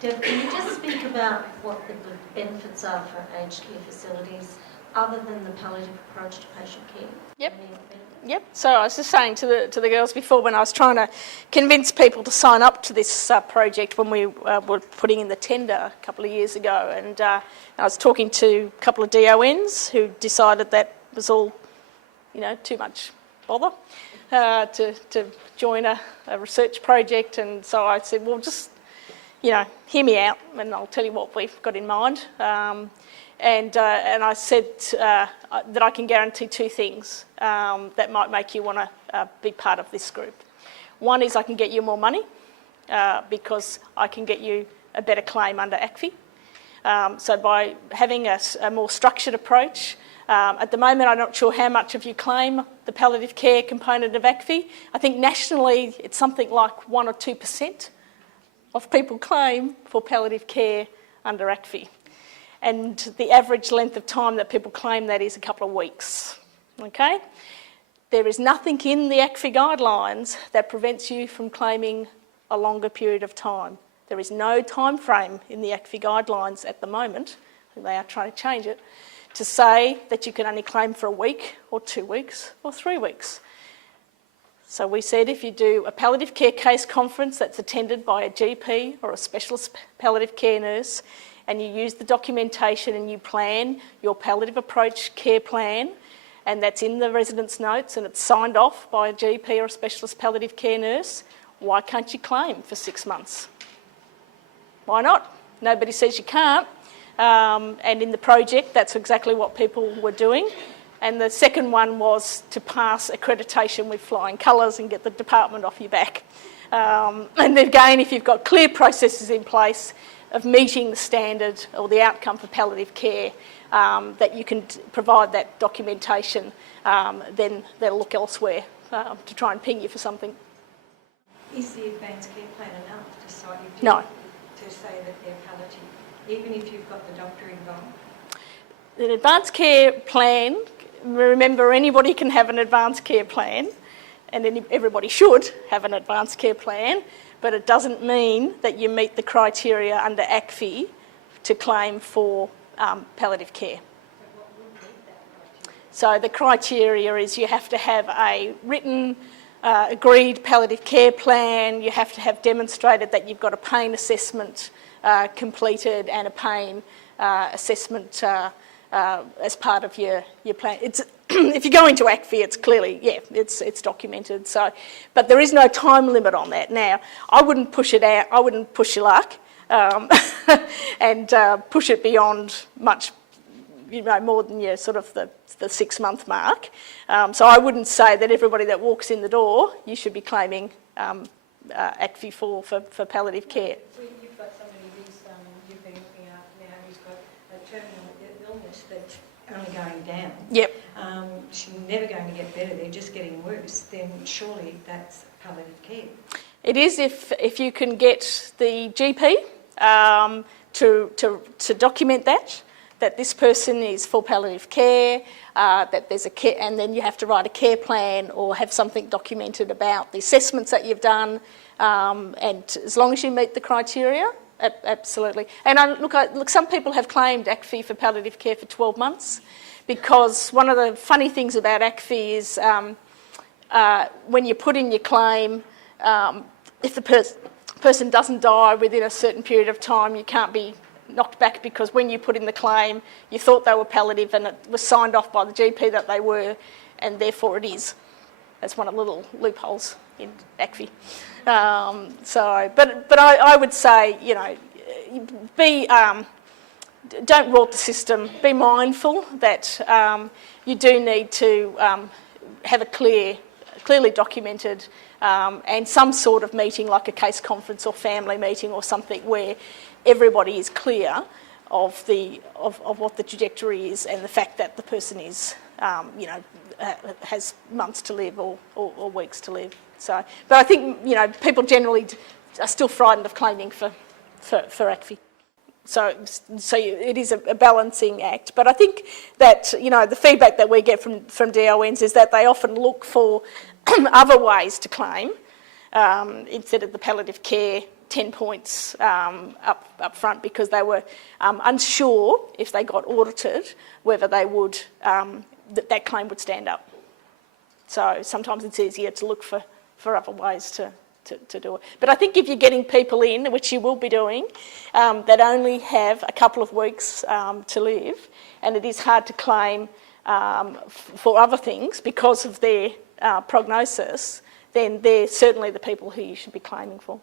Deb, can you just speak about what the benefits are for aged care facilities other than the palliative approach to patient care? Yep. So I was just saying to the girls before, when I was trying to convince people to sign up to this project when we were putting in the tender a couple of years ago, and I was talking to a couple of DONs who decided that was all, too much bother to join a research project, and so I said, well, just hear me out, and I'll tell you what we've got in mind. And I said that I can guarantee two things that might make you want to be part of this group. One is I can get you more money because I can get you a better claim under ACFI. So by having a more structured approach, at the moment I'm not sure how much of you claim the palliative care component of ACFI. I think nationally it's something like 1 or 2% of people claim for palliative care under ACFI. And the average length of time that people claim that is a couple of weeks, okay? There is nothing in the ACFI guidelines that prevents you from claiming a longer period of time. There is no time frame in the ACFI guidelines at the moment, and they are trying to change it, to say that you can only claim for a week or 2 weeks or 3 weeks. So we said if you do a palliative care case conference that's attended by a GP or a specialist palliative care nurse, and you use the documentation and you plan your palliative approach care plan, and that's in the resident's notes and it's signed off by a GP or a specialist palliative care nurse, why can't you claim for 6 months? Why not? Nobody says you can't. And in the project, that's exactly what people were doing. And the second one was to pass accreditation with flying colours and get the department off your back. And again, if you've got clear processes in place of meeting the standard or the outcome for palliative care, that you can provide that documentation, then they'll look elsewhere to try and ping you for something. Is the advanced care plan enough to cite you No. to say that they're palliative, even if you've got the doctor involved? An advanced care plan, remember anybody can have an advanced care plan, and everybody should have an advanced care plan, but it doesn't mean that you meet the criteria under ACFI to claim for palliative care. So the criteria is you have to have a written, agreed palliative care plan, you have to have demonstrated that you've got a pain assessment completed and a pain assessment as part of your plan. If you go into ACFI, it's clearly, it's documented. So, but there is no time limit on that. Now, I wouldn't push it out, I wouldn't push your luck and push it beyond much, more than your sort of the 6-month mark. So I wouldn't say that everybody that walks in the door, you should be claiming ACFI for palliative care. You've got somebody who's you've been looking after now who's got a terminal illness that's only going down. Yep. She's never going to get better, they're just getting worse, then surely that's palliative care. It is if you can get the GP to document that this person is for palliative care, that there's a care, and then you have to write a care plan or have something documented about the assessments that you've done, and as long as you meet the criteria, absolutely. And look, some people have claimed ACFI for palliative care for 12 months, because one of the funny things about ACFI is when you put in your claim, if the person doesn't die within a certain period of time, you can't be knocked back, because when you put in the claim, you thought they were palliative and it was signed off by the GP that they were, and therefore it is. That's one of the little loopholes in ACFI. But I would say, don't rort the system. Be mindful that you do need to have a clearly documented and some sort of meeting, like a case conference or family meeting or something, where everybody is clear of what the trajectory is and the fact that the person is, has months to live or weeks to live. So, but I think people generally are still frightened of claiming for ACFI. So it is a balancing act. But I think that, the feedback that we get from DONs is that they often look for other ways to claim instead of the palliative care 10 points up front because they were unsure if they got audited whether they would that claim would stand up. So sometimes it's easier to look for other ways to do it. But I think if you're getting people in, which you will be doing, that only have a couple of weeks to live, and it is hard to claim for other things because of their prognosis, then they're certainly the people who you should be claiming for.